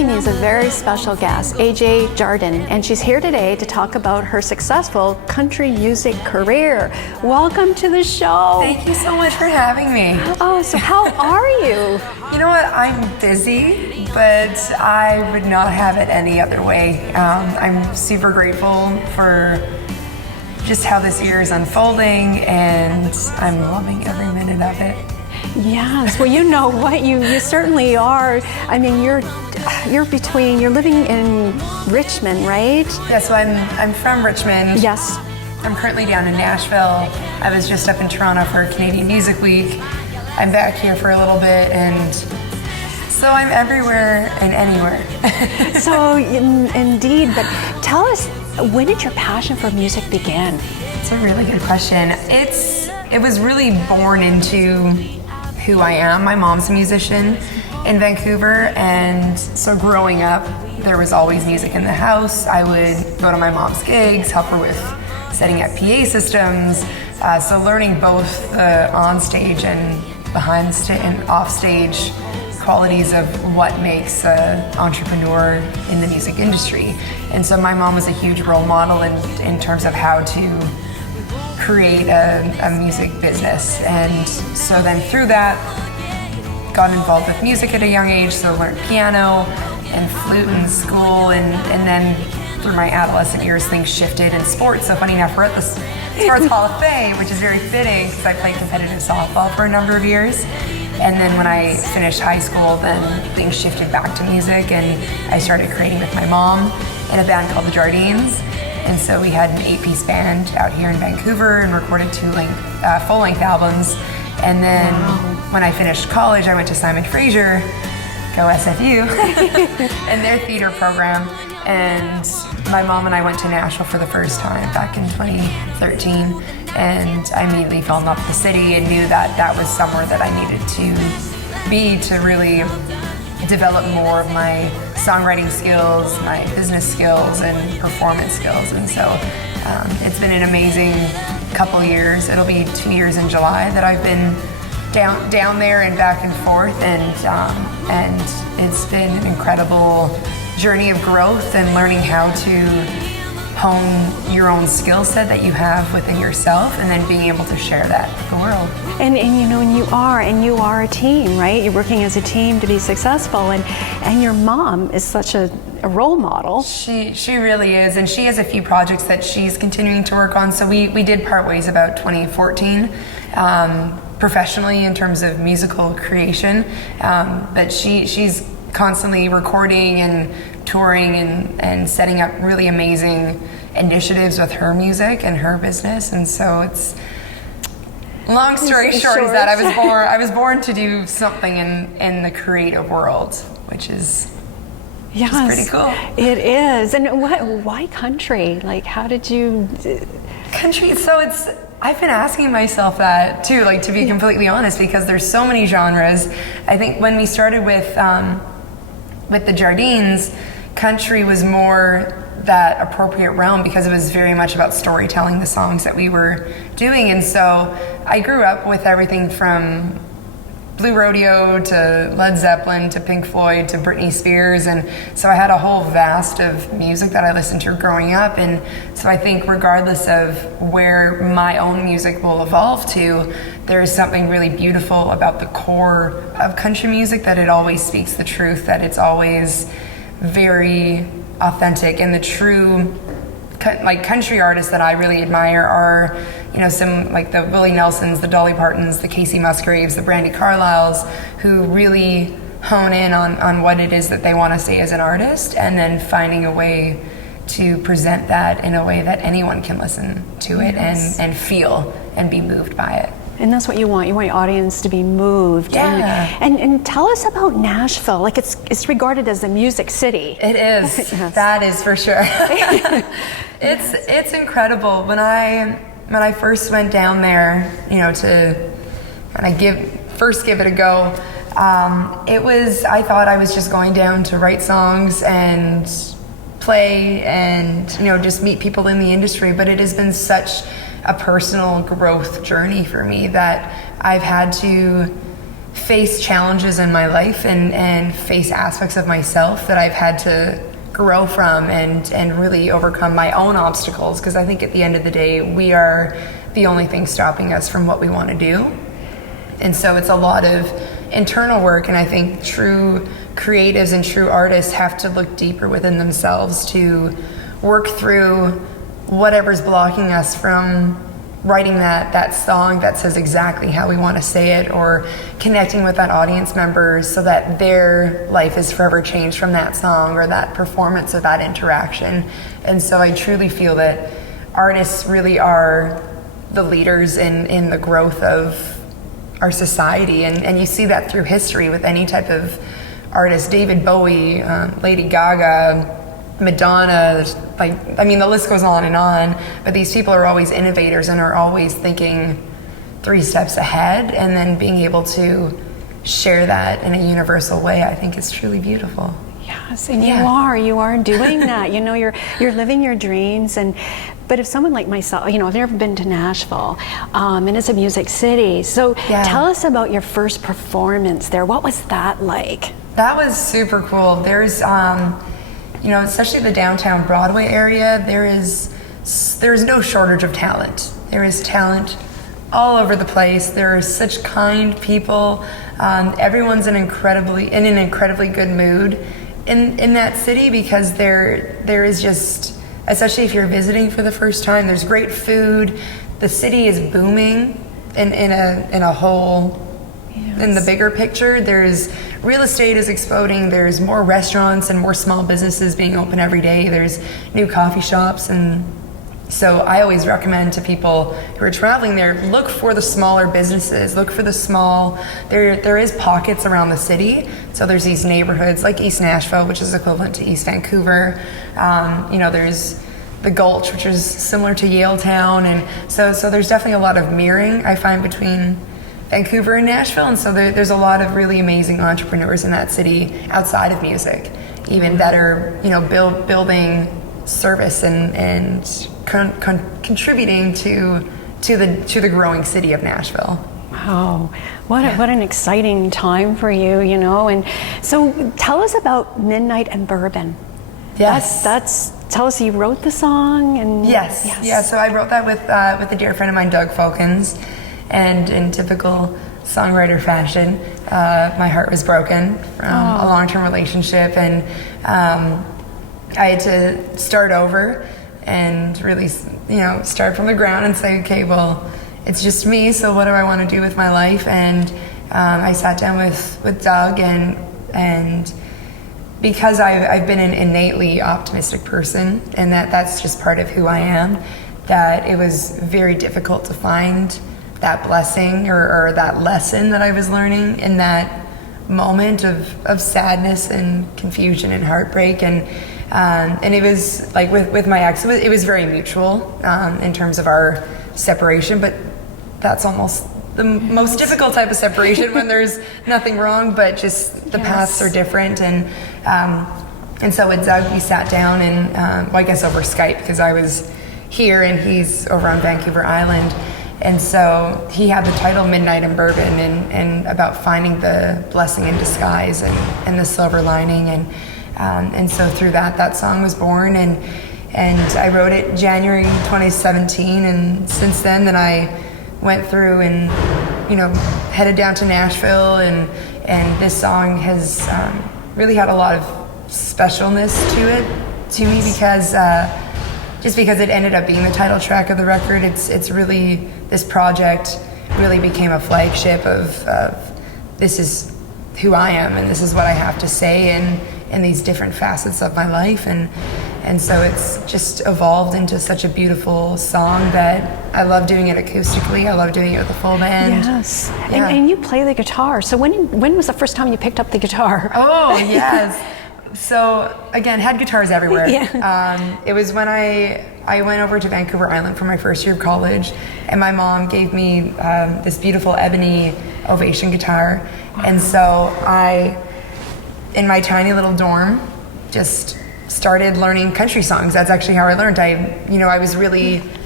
Joining me is a very special guest, Ajaye Jardine, and she's here today to talk about her successful country music career. Welcome to the show. Thank you so much for having me. Oh, so how are you? You know what, I'm busy, but I would not have it any other way. I'm super grateful for just how this year is unfolding, and I'm loving every minute of it. Yes, well, you know what, you certainly are. I mean, you're living in Richmond, right? Yeah, so I'm from Richmond. Yes. I'm currently down in Nashville. I was just up in Toronto for Canadian Music Week. I'm back here for a little bit, and so I'm everywhere and anywhere. So indeed, but tell us, when did your passion for music begin? It's a really good question. It was really born into who I am. My mom's a musician in Vancouver, and so growing up, there was always music in the house. I would go to my mom's gigs, help her with setting up PA systems, so learning both the on-stage and and off-stage qualities of what makes an entrepreneur in the music industry. And so my mom was a huge role model in terms of how to create a music business. And so then through that, got involved with music at a young age, so learned piano and flute in school, and then through my adolescent years, things shifted in sports. So funny enough, we're at the Sports Hall of Fame, which is very fitting because I played competitive softball for a number of years. And then when I finished high school, then things shifted back to music, and I started creating with my mom in a band called the Jardines. And so we had an 8-piece band out here in Vancouver and recorded 2 full-length albums. And then when I finished college, I went to Simon Fraser, go SFU, and their theater program. And my mom and I went to Nashville for the first time back in 2013. And I immediately fell in love with the city and knew that that was somewhere that I needed to be to really develop more of my songwriting skills, my business skills, and performance skills. And so it's been an amazing couple years. It'll be 2 years in July that I've been down there and back and forth, and it's been an incredible journey of growth and learning how to hone your own skill set that you have within yourself, and then being able to share that with the world. And you know, and you are a team, right? You're working as a team to be successful, and your mom is such a role model. She really is, and she has a few projects that she's continuing to work on. So we did part ways about 2014 professionally in terms of musical creation, but she's constantly recording and touring and setting up really amazing initiatives with her music and her business. And so it's, long story short is that I was born to do something in the creative world, which is pretty cool. It is. And why country? Like, how did you country? So I've been asking myself that too, like, to be completely honest, because there's so many genres. I think when we started with the Jardines, country was more that appropriate realm because it was very much about storytelling the songs that we were doing. And so I grew up with everything from Blue Rodeo to Led Zeppelin to Pink Floyd to Britney Spears, and so I had a whole vast of music that I listened to growing up. And so I think regardless of where my own music will evolve to, there is something really beautiful about the core of country music, that it always speaks the truth, that it's always very authentic. And the true country artists that I really admire are, some like the Willie Nelsons, the Dolly Partons, the Casey Musgraves, the Brandi Carlisles, who really hone in on what it is that they want to say as an artist, and then finding a way to present that in a way that anyone can listen to it and feel and be moved by it. And that's what you want. You want your audience to be moved. Yeah. And tell us about Nashville. Like, it's regarded as the music city. It is. Yes. That is for sure. It's incredible. When I first went down there, to kind of first give it a go, I thought I was just going down to write songs and play and, just meet people in the industry. But it has been such a personal growth journey for me that I've had to face challenges in my life and face aspects of myself that I've had to grow from and really overcome my own obstacles, because I think at the end of the day we are the only thing stopping us from what we want to do. And so it's a lot of internal work, and I think true creatives and true artists have to look deeper within themselves to work through whatever's blocking us from writing that song that says exactly how we want to say it, or connecting with that audience member so that their life is forever changed from that song or that performance or that interaction. And so I truly feel that artists really are the leaders in the growth of our society, and you see that through history with any type of artist. David Bowie, Lady Gaga, Madonna, the list goes on and on, but these people are always innovators and are always thinking 3 steps ahead, and then being able to share that in a universal way, I think is truly beautiful. Yes, and you are doing that. You're living your dreams. But if someone like myself, I've never been to Nashville, and it's a music city. So tell us about your first performance there. What was that like? That was super cool. There's, especially the downtown Broadway area, there's no shortage of talent. There is talent all over the place. There are such kind people. Everyone's in an incredibly good mood in that city, because there is just, especially if you're visiting for the first time, there's great food. The city is booming in a whole, in the bigger picture. There's real estate is exploding. There's more restaurants and more small businesses being open every day. There's new coffee shops, and so I always recommend to people who are traveling there, look for the smaller businesses, look for the small, there is pockets around the city. So there's these neighborhoods like East Nashville, which is equivalent to East Vancouver. There's the Gulch, which is similar to Yaletown. And so there's definitely a lot of mirroring, I find, between Vancouver and Nashville. And so there's a lot of really amazing entrepreneurs in that city outside of music, even that are, building service and contributing to the growing city of Nashville. Wow, what an exciting time for you, And so tell us about Midnight and Bourbon. Yes, tell us, you wrote the song. And yes. So I wrote that with a dear friend of mine, Doug Folkens, and in typical songwriter fashion, my heart was broken from a long-term relationship, and I had to start over and really, start from the ground and say, okay, well, it's just me, so what do I want to do with my life? And I sat down with Doug, and because I've been an innately optimistic person, and that's just part of who I am, that it was very difficult to find that blessing or that lesson that I was learning in that moment of sadness and confusion and heartbreak. And it was like with my ex, it was very mutual in terms of our separation, but that's almost the most difficult type of separation when there's nothing wrong, but just the paths are different. And so with Doug, we sat down and I guess over Skype, because I was here and he's over on Vancouver Island. And so he had the title Midnight and Bourbon, and about finding the blessing in disguise and the silver lining. And so through that song was born, and I wrote it January 2017, and since then I went through and headed down to Nashville, and this song has really had a lot of specialness to me because just because it ended up being the title track of the record. It's really, this project really became a flagship of this is who I am, and this is what I have to say in these different facets of my life, and so it's just evolved into such a beautiful song that I love doing it acoustically. I love doing it with a full band. Yes, and you play the guitar. So when was the first time you picked up the guitar? Oh yes. So again, had guitars everywhere. It was when I went over to Vancouver Island for my first year of college, and my mom gave me this beautiful ebony Ovation guitar. And so I, in my tiny little dorm, just started learning country songs. That's actually how I learned. I was really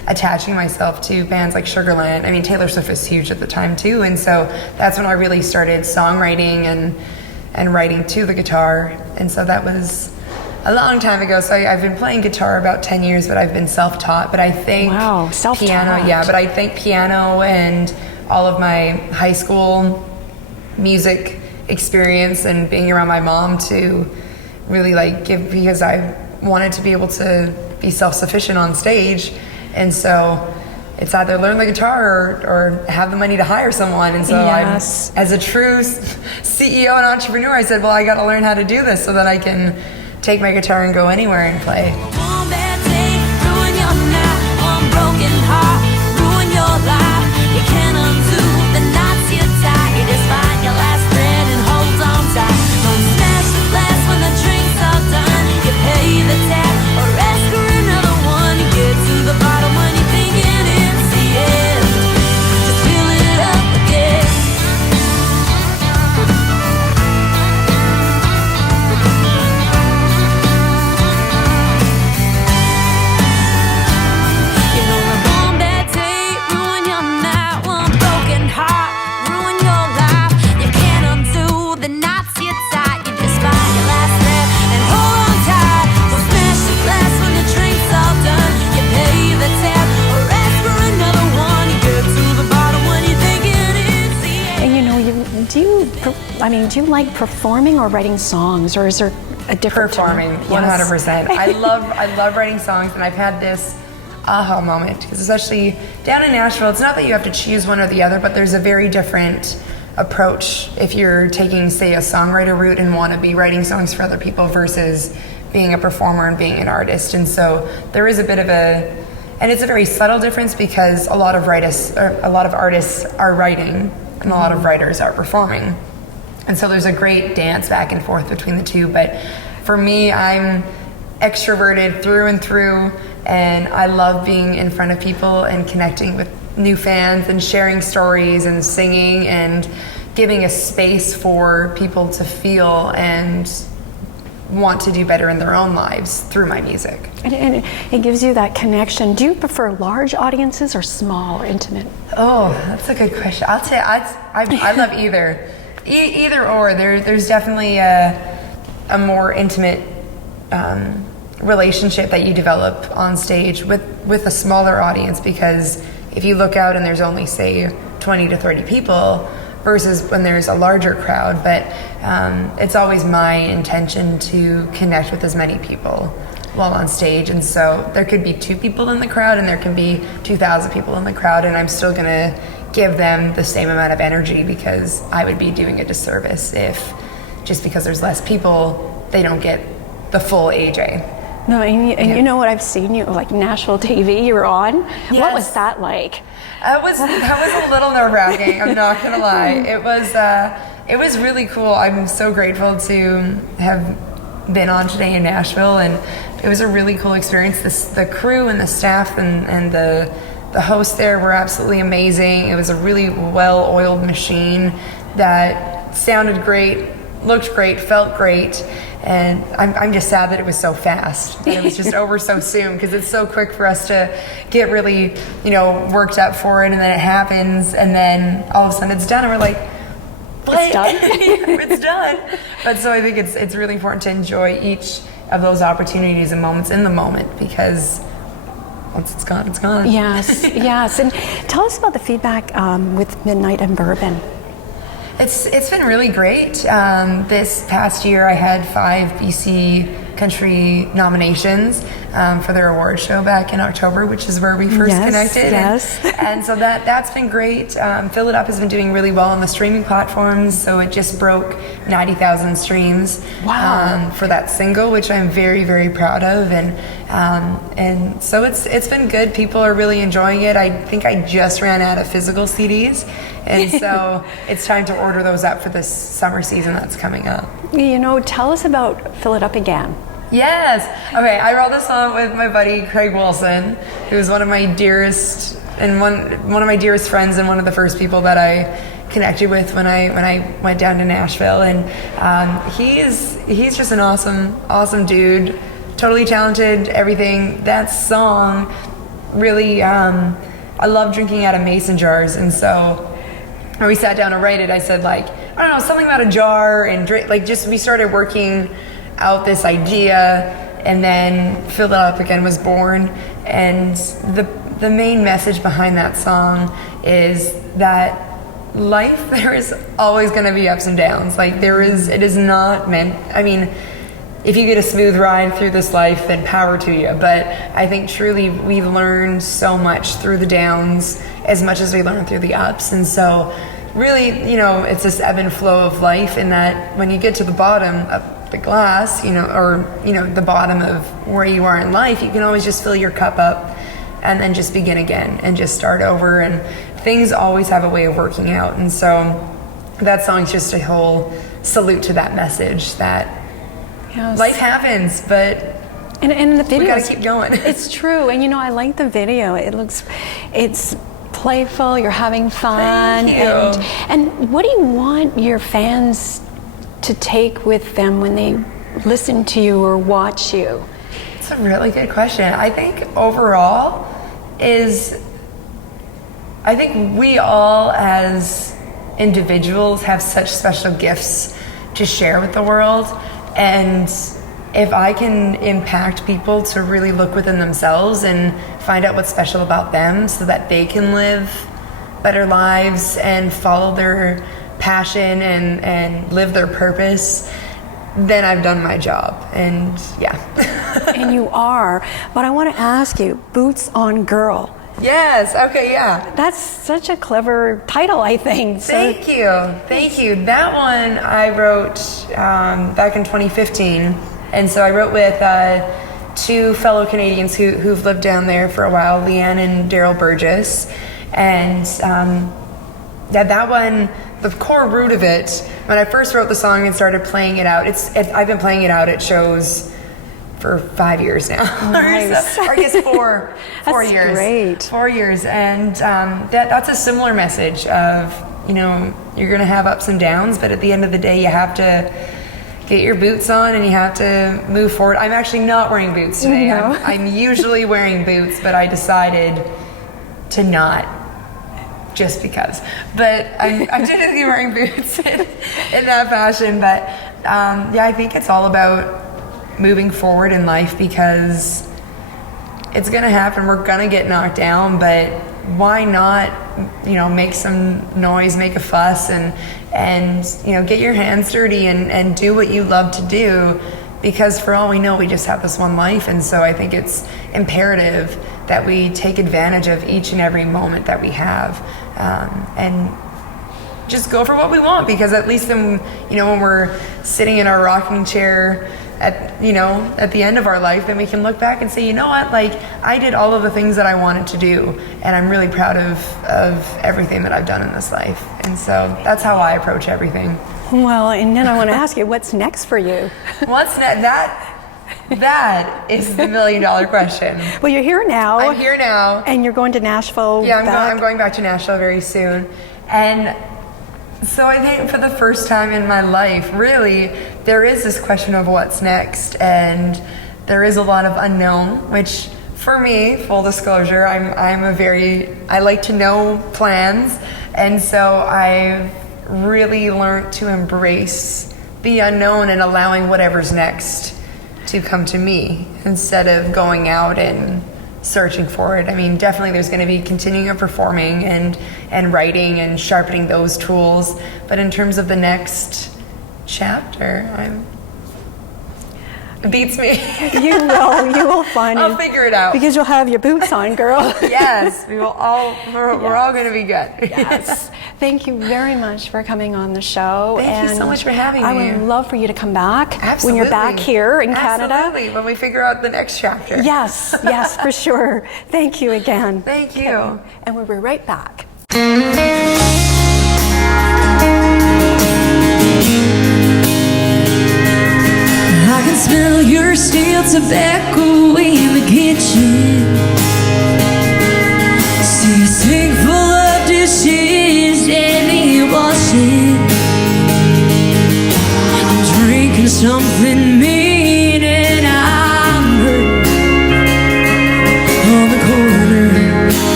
attaching myself to bands like Sugarland. I mean, Taylor Swift was huge at the time too, and so that's when I really started songwriting and writing to the guitar. And so that was a long time ago. So I've been playing guitar about 10 years, but I've been self-taught. But I think piano, but I think piano and all of my high school music experience and being around my mom to really like give, because I wanted to be able to be self-sufficient on stage. And so it's either learn the guitar or have the money to hire someone. And so Yes. as a true CEO and entrepreneur, I said, well, I got to learn how to do this so that I can take my guitar and go anywhere and play. One bad day, ruin your night. One broken heart, ruin your life. You can't undo the knots you tie. You just find your last thread and hold on tight. Don't smash the glass when the drinks are done. You pay the tab or ask for another one. You get to the bottom when you think it's the end. Just fill it up again. You know the one bad day, ruin your night. One broken heart, ruin your life. You can't undo the knots you tie. You just find your last thread and hold on tight. Don't smash the glass when the drink's all done. You pay the tab or ask for another one. You get to the bottom when you think it's the end. And you know, do you like performing or writing songs, or is there a different Performing, term? 100%. I love writing songs, and I've had this aha moment, because especially down in Nashville, it's not that you have to choose one or the other, but there's a very different approach if you're taking, say, a songwriter route and want to be writing songs for other people versus being a performer and being an artist. And so there is a bit of and it's a very subtle difference, because a lot of artists are writing and a lot of writers are performing. And so there's a great dance back and forth between the two. But for me, I'm extroverted through and through, and I love being in front of people and connecting with new fans and sharing stories and singing and giving a space for people to feel and want to do better in their own lives through my music. And it gives you that connection. Do you prefer large audiences or small or intimate? Oh, that's a good question. I'll say I love either. Either or. There's definitely a more intimate relationship that you develop on stage with a smaller audience, because if you look out and there's only, say, 20 to 30 people versus when there's a larger crowd. But it's always my intention to connect with as many people while on stage. And so there could be 2 people in the crowd and there can be 2,000 people in the crowd, and I'm still going to give them the same amount of energy, because I would be doing a disservice if just because there's less people, they don't get the full AJ. No, and you know what, I've seen you, like Nashville TV, you were on. Yes. What was that like? That was a little nerve-wracking, I'm not gonna lie. It was really cool. I'm so grateful to have been on today in Nashville, and it was a really cool experience. The crew and the staff and the hosts there were absolutely amazing. It was a really well-oiled machine that sounded great, looked great, felt great. And I'm just sad that it was so fast, that it was just over so soon, because it's so quick for us to get really, worked up for it, and then it happens, and then all of a sudden it's done, and we're like, what? It's done? It's done. But so I think it's really important to enjoy each of those opportunities and moments in the moment, because once it's gone, it's gone. Yes, yes. And tell us about the feedback with Midnight and Bourbon. It's been really great. This past year I had 5 BC Country nominations for their award show back in October, which is where we first connected. Yes. And so that's been great. Fill It Up has been doing really well on the streaming platforms, so it just broke 90,000 streams. Wow. For that single, which I'm very, very proud of. And so it's been good. People are really enjoying it. I think I just ran out of physical CDs, and so it's time to order those up for this summer season that's coming up. Tell us about Fill It Up Again. Yes. Okay, I wrote this song with my buddy Craig Wilson, who's one of my dearest friends and one of the first people that I connected with when I went down to Nashville. And he's just an awesome dude, totally talented, everything. That song really, I love drinking out of mason jars, and so when we sat down to write it, I said, like, I don't know, something about a jar and drink, like, just we started working out this idea, and then Philadelphia was born. And the main message behind that song is that life, there is always going to be ups and downs. Like, it is not meant, I mean, if you get a smooth ride through this life, then power to you. But I think truly we learn so much through the downs as much as we learn through the ups. And so really, you know, it's this ebb and flow of life, in that when you get to the bottom of the glass, you know, or, you know, the bottom of where you are in life, you can always just fill your cup up and then just begin again and just start over. And things always have a way of working out. And so that song's just a whole salute to that message that life happens, but and the video, we gotta keep going. It's true. And you know, I like the video. It's playful, you're having fun. Thank you. And what do you want your fans to take with them when they listen to you or watch you? It's a really good question. I think overall I think we all as individuals have such special gifts to share with the world. And if I can impact people to really look within themselves and find out what's special about them so that they can live better lives and follow their passion and live their purpose, then I've done my job. And yeah. And you are. But I want to ask you, Boots on Girl. Yes, okay, yeah. That's such a clever title, I think. So Thank you. That one I wrote back in 2015. And so I wrote with two fellow Canadians who've lived down there for a while, Leanne and Daryl Burgess. And that one, the core root of it, when I first wrote the song and started playing it out, I've been playing it out at shows for 5 years now. Nice. Or I guess 4 That's years. Great. 4 years. And that's a similar message of, you know, you're going to have ups and downs, but at the end of the day, you have to get your boots on and you have to move forward. I'm actually not wearing boots today. No. I'm usually wearing boots, but I decided to not, just because. But I'm typically wearing boots in that fashion. But I think it's all about moving forward in life, because it's gonna happen. We're gonna get knocked down, but why not, you know, make some noise, make a fuss, and you know, get your hands dirty and do what you love to do, because for all we know, we just have this one life. And so I think it's imperative that we take advantage of each and every moment that we have, and just go for what we want, because at least then, you know, when we're sitting in our rocking chair at the end of our life, then we can look back and say, you know what, like, I did all of the things that I wanted to do, and I'm really proud of everything that I've done in this life. And so that's how I approach everything. Well, and then I want to ask you, what's next for you? What's next? That is the $1 million question. Well, you're here now. I'm here now. And you're going to Nashville. Yeah, I'm going back to Nashville very soon. And so I think for the first time in my life, really, there is this question of what's next, and there is a lot of unknown, which for me, full disclosure, I like to know plans, and so I've really learned to embrace the unknown and allowing whatever's next to come to me instead of going out and searching for it. I mean, definitely there's going to be continuing of performing and writing and sharpening those tools, but in terms of the next chapter, it beats me. You will find it. I'll figure it out. Because you'll have your boots on, girl. Yes, we're all going to be good. Yes. Thank you very much for coming on the show. Thank you so much for having me. I would love for you to come back. Absolutely. When you're back here in Canada. Absolutely, when we figure out the next chapter. Yes, for sure. Thank you again. Thank you. Okay. And we'll be right back. I can smell your stale tobacco in the kitchen. See a sink full of dishes and the washing. I'm drinking something mean and I'm hurt on the corner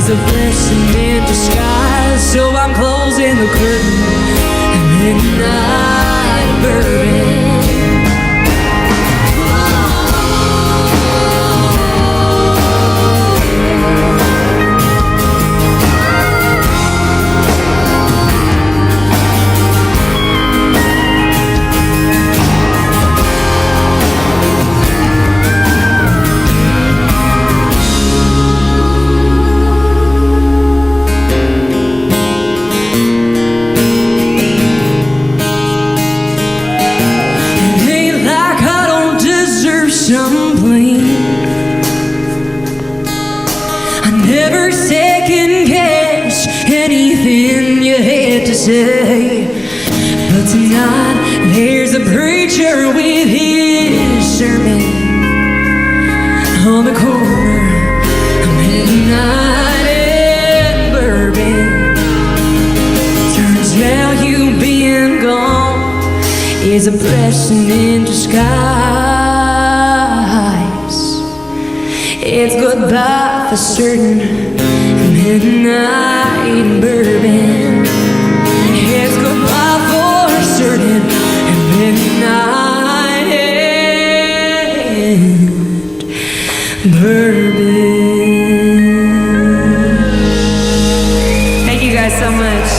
is a blessing in disguise. So I'm closing the curtain and midnight bourbon. Say, but tonight there's a preacher with his sermon on the corner of midnight and Bourbon. Turns out you being gone is a blessing in disguise. It's goodbye for certain, midnight and Bourbon. It's goodbye for certain, and midnight and Bourbon. Thank you guys so much.